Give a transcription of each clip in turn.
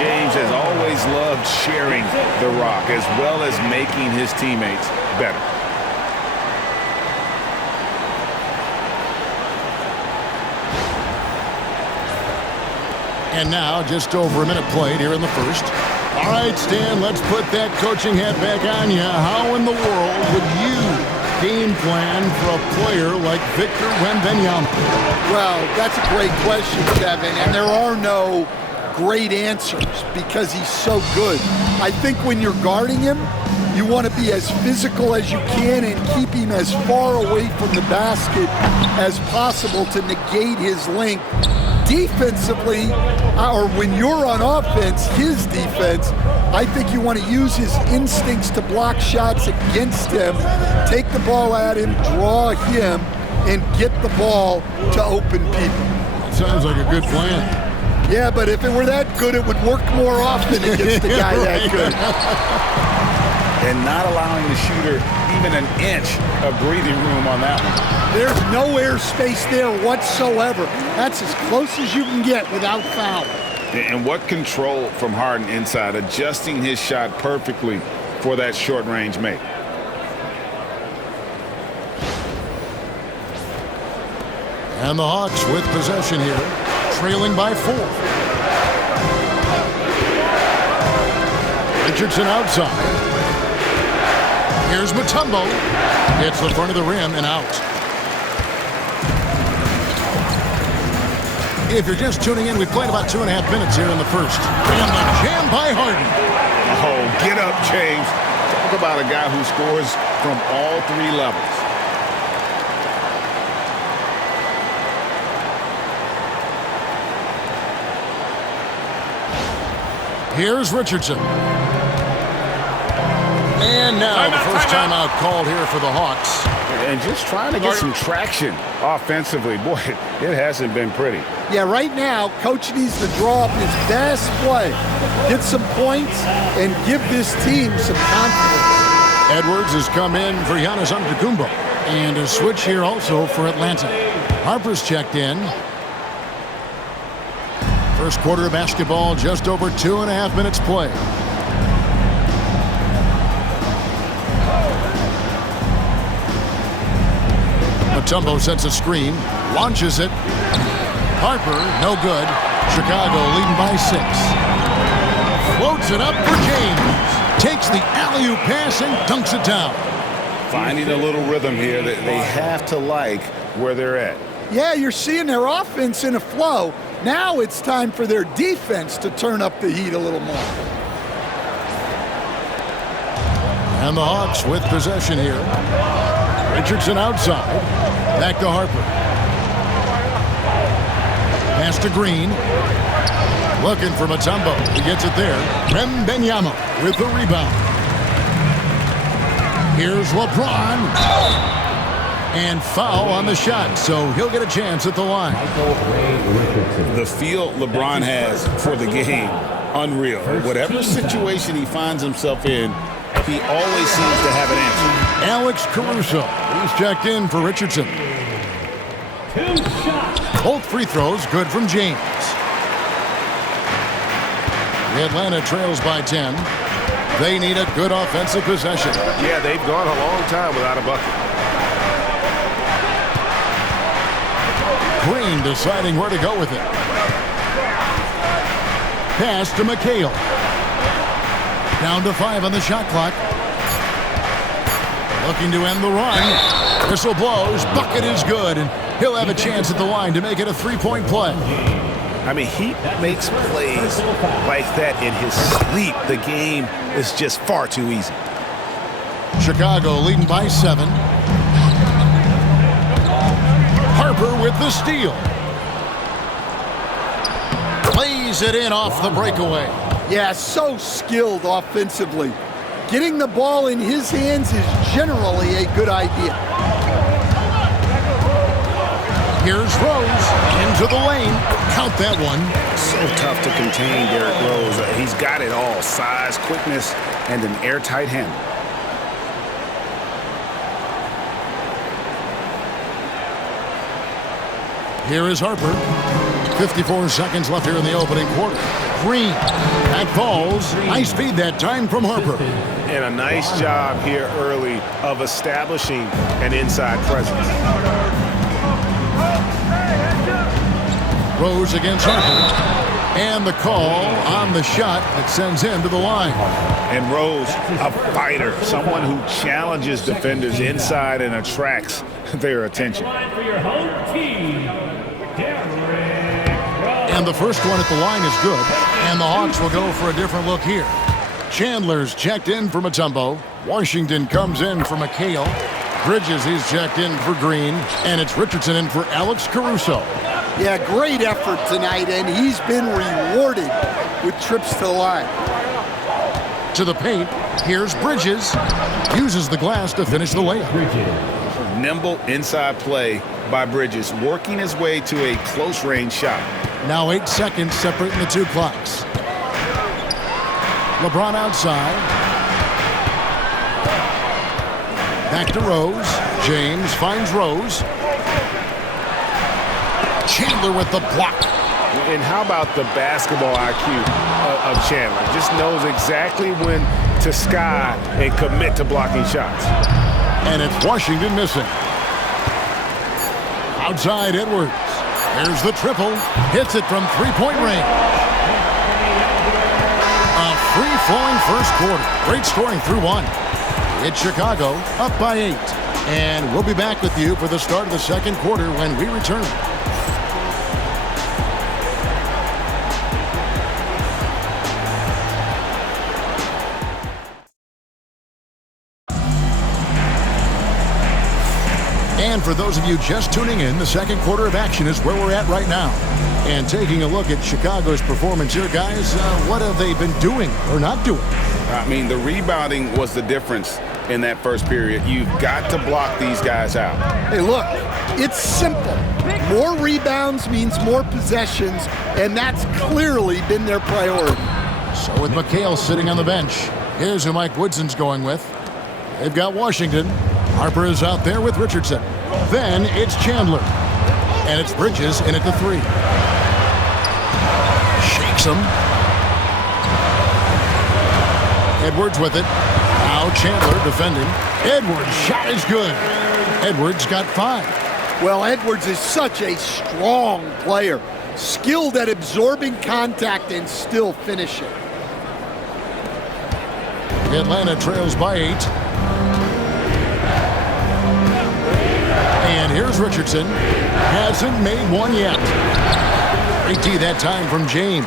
James has always loved sharing the rock as well as making his teammates better. And now, just over a minute played here in the first. All right, Stan, let's put that coaching hat back on you. How in the world would you game plan for a player like Victor Wembanyama? Well, that's a great question, Kevin, and there are no great answers because he's so good. I think when you're guarding him, you want to be as physical as you can and keep him as far away from the basket as possible to negate his length. Defensively, or when you're on offense, his defense, I think you want to use his instincts to block shots against him, take the ball at him, draw him, and get the ball to open people. Sounds like a good plan. Yeah, but if it were that good, it would work more often against a guy that good. And not allowing the shooter even an inch of breathing room on that one. There's no airspace there whatsoever. That's as close as you can get without foul. And what control from Harden inside, adjusting his shot perfectly for that short-range make. And the Hawks with possession here, trailing by 4. Richardson outside. Here's Mutombo. Hits the front of the rim and out. If you're just tuning in, we've played about 2.5 minutes here in the first. And the jam by Harden. Oh, get up, James. Talk about a guy who scores from all 3 levels. Here's Richardson. And now the first timeout called here for the Hawks. And just trying to get some traction offensively. Boy, it hasn't been pretty. Yeah, right now, Coach needs to draw up his best play, get some points, and give this team some confidence. Edwards has come in for Giannis Antetokounmpo. And a switch here also for Atlanta. Harper's checked in. First quarter of basketball, just over 2.5 minutes played. Mutombo sets a screen, launches it. Harper, no good. Chicago leading by 6. Floats it up for James. Takes the alley-oop pass and dunks it down. Finding a little rhythm here that they have to like where they're at. Yeah, you're seeing their offense in a flow. Now it's time for their defense to turn up the heat a little more. And the Hawks with possession here. Richardson outside. Back to Harper. Pass to Green. Looking for Mutombo. He gets it there. Wembanyama with the rebound. Here's LeBron. And foul on the shot, so he'll get a chance at the line. The feel LeBron has for the game, unreal. Whatever situation he finds himself in, he always seems to have an answer. Alex Caruso, he's checked in for Richardson. Both free throws good from James. The Atlanta trails by 10. They need a good offensive possession. Yeah, they've gone a long time without a bucket. Green deciding where to go with it. Pass to McHale. Down to 5 on the shot clock. Looking to end the run. Whistle blows. Bucket is good. And he'll have a chance at the line to make it a 3-point play. I mean, he makes plays like that in his sleep. The game is just far too easy. Chicago leading by 7. Harper with the steal. Plays it in off the breakaway. Yeah, so skilled offensively. Getting the ball in his hands is generally a good idea. Here's Rose into the lane. Count that one. So tough to contain Derrick Rose. He's got it all. Size, quickness, and an airtight handle. Here is Harper. 54 seconds left here in the opening quarter. Green. That falls. Nice feed that time from Harper. And a nice job here early of establishing an inside presence. Rose against Harper. And the call on the shot that sends him to the line. And Rose, a fighter, someone who challenges defenders inside and attracts their attention. And the first one at the line is good. And the Hawks will go for a different look here. Chandler's checked in for Mutombo. Washington comes in for McHale. Bridges, he's checked in for Green. And it's Richardson in for Alex Caruso. Yeah, great effort tonight, and he's been rewarded with trips to the line. To the paint, here's Bridges. Uses the glass to finish the layup. Nimble inside play by Bridges, working his way to a close-range shot. Now 8 seconds separating the two clocks. LeBron outside. Back to Rose. James finds Rose. Chandler with the block. And how about the basketball IQ of Chandler? Just knows exactly when to sky and commit to blocking shots. And it's Washington missing. Outside Edwards. There's the triple. Hits it from three-point range. A free-flowing first quarter. Great scoring through one. It's Chicago up by 8. And we'll be back with you for the start of the second quarter when we return. And for those of you just tuning in, the second quarter of action is where we're at right now. And taking a look at Chicago's performance here, guys, what have they been doing or not doing? I mean, the rebounding was the difference in that first period. You've got to block these guys out. Hey, look, it's simple. More rebounds means more possessions, and that's clearly been their priority. So with McHale sitting on the bench, here's who Mike Woodson's going with. They've got Washington. Harper is out there with Richardson. Then it's Chandler. And it's Bridges in at the 3. Shakes him. Edwards with it. Now Chandler defending. Edwards' shot is good. Edwards got 5. Well, Edwards is such a strong player. Skilled at absorbing contact and still finishing. Atlanta trails by 8. And here's Richardson. Hasn't made one yet. Great D that time from James.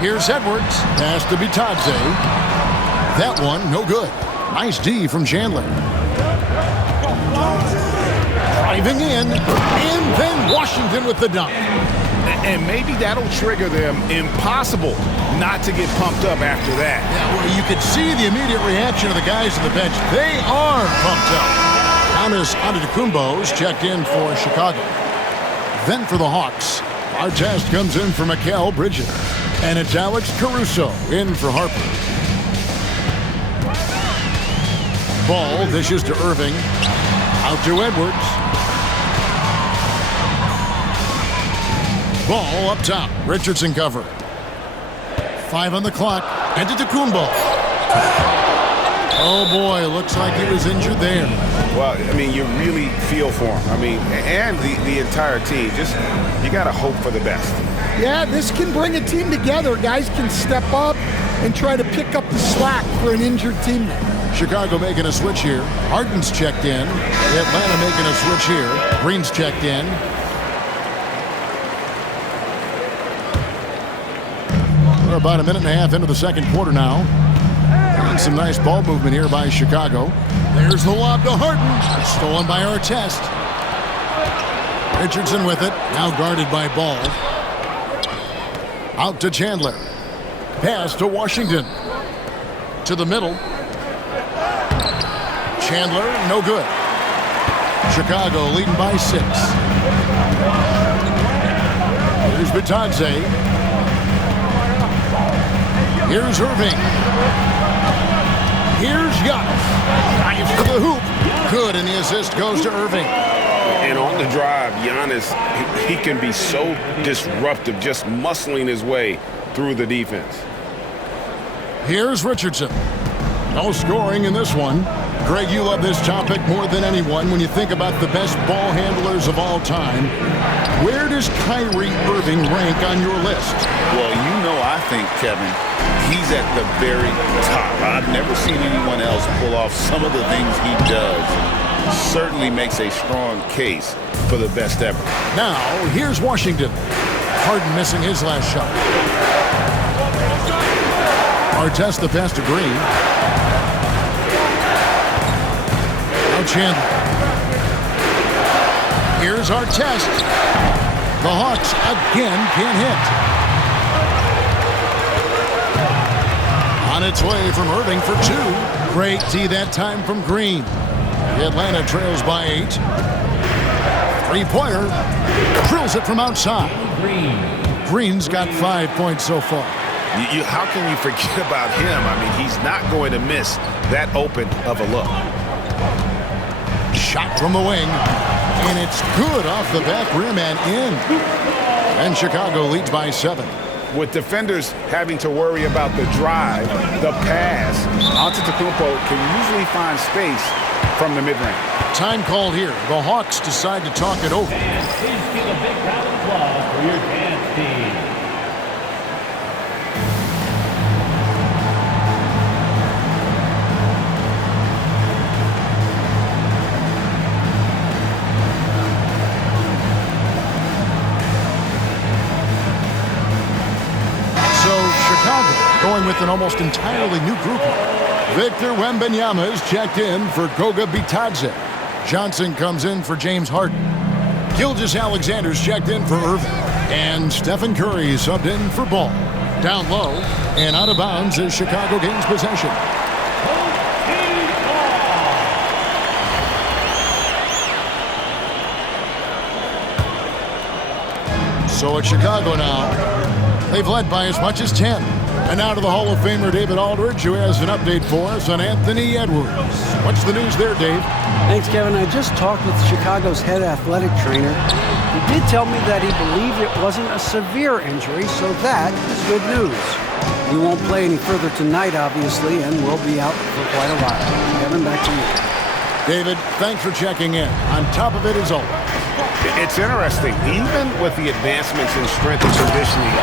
Here's Edwards. Pass to Bitadze. That one, no good. Nice D from Chandler. Driving in. And then Washington with the dunk. And maybe that'll trigger them. Impossible not to get pumped up after that. Yeah, well, you could see the immediate reaction of the guys on the bench. They are pumped up. Giannis Antetokounmpo's checked in for Chicago. Then for the Hawks, Artest comes in for Mikal Bridges. And it's Alex Caruso in for Harper. Ball dishes to Irving. Out to Edwards. Ball up top. Richardson cover. 5 on the clock. Antetokounmpo. Oh boy, looks like he was injured there. Well, I mean, you really feel for him. I mean, and the entire team. Just, you got to hope for the best. Yeah, this can bring a team together. Guys can step up and try to pick up the slack for an injured teammate. Chicago making a switch here. Harden's checked in. Atlanta making a switch here. Green's checked in. We're about a minute and a half into the second quarter now. And some nice ball movement here by Chicago. There's the lob to Harden. Stolen by Artest. Richardson with it. Now guarded by Ball. Out to Chandler. Pass to Washington. To the middle. Chandler, no good. Chicago leading by 6. Here's Bitadze. Here's Irving. Here's Giannis. Drives to the hoop. Good, and the assist goes to Irving. And on the drive, Giannis, he can be so disruptive, just muscling his way through the defense. Here's Richardson. No scoring in this one. Greg, you love this topic more than anyone when you think about the best ball handlers of all time. Where does Kyrie Irving rank on your list? Well, I think, Kevin, he's at the very top. I've never seen anyone else pull off some of the things he does. Certainly makes a strong case for the best ever. Now, here's Washington. Harden missing his last shot. Artest the pass to Green. Now Chandler. Here's Artest. The Hawks again can't hit. On its way from Irving for two. Great D that time from Green. Atlanta trails by 8. Three-pointer. Drills it from outside. Green's got 5 points so far. How can you forget about him? I mean, he's not going to miss that open of a look. Shot from the wing. And it's good off the back rim and in. And Chicago leads by 7. With defenders having to worry about the drive, the pass, Antetokounmpo can usually find space from the mid-range. Time called here. The Hawks decide to talk it over. And please give a big round of applause for your dance team. Chicago going with an almost entirely new group. Victor Wembanyama is checked in for Goga Bitadze. Johnson comes in for James Harden. Gilgeous-Alexander's checked in for Irving. And Stephen Curry subbed in for Ball. Down low and out of bounds as Chicago gains possession. So it's Chicago now. They've led by as much as 10. And now to the Hall of Famer David Aldridge, who has an update for us on Anthony Edwards. What's the news there, Dave? Thanks, Kevin. I just talked with Chicago's head athletic trainer. He did tell me that he believed it wasn't a severe injury, so that is good news. He won't play any further tonight, obviously, and will be out for quite a while. Kevin, back to you. David, thanks for checking in. On top of it as always. It's interesting. Even with the advancements in strength and conditioning,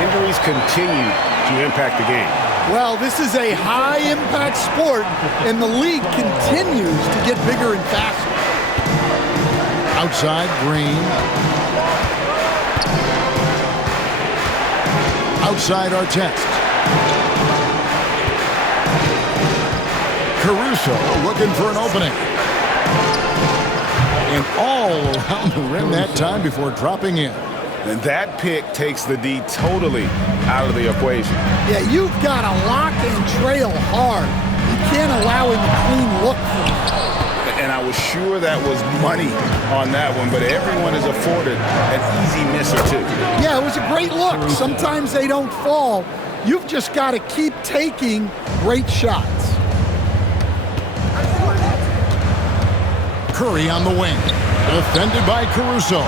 injuries continue to impact the game. Well, this is a high-impact sport, and the league continues to get bigger and faster. Outside, Green. Outside, Artest. Caruso looking for an opening. And all around the rim that time before dropping in. And that pick takes the D totally out of the equation. Yeah, you've got to lock and trail hard. You can't allow him to clean look for you. And I was sure that was money on that one, but everyone is afforded an easy miss or two. Yeah, it was a great look. Sometimes they don't fall. You've just got to keep taking great shots. Curry on the wing. Defended by Caruso.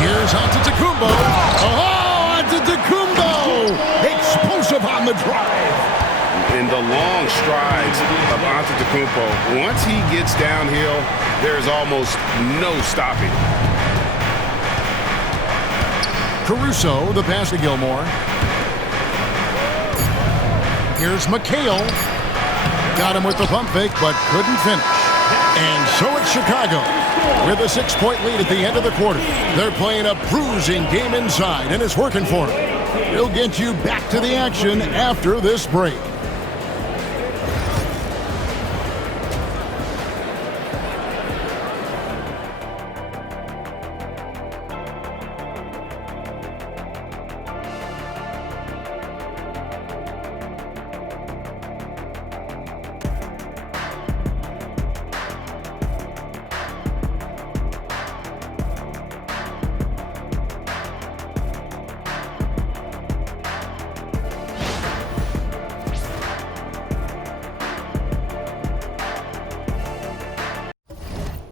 Here's Antetokounmpo. Oh, Antetokounmpo! Explosive on the drive. In the long strides of Antetokounmpo, once he gets downhill, there's almost no stopping. Caruso, the pass to Gilmore. Here's McHale. Got him with the pump fake, but couldn't finish. And so it's Chicago with a 6-point lead at the end of the quarter. They're playing a bruising game inside, and it's working for them. We'll get you back to the action after this break.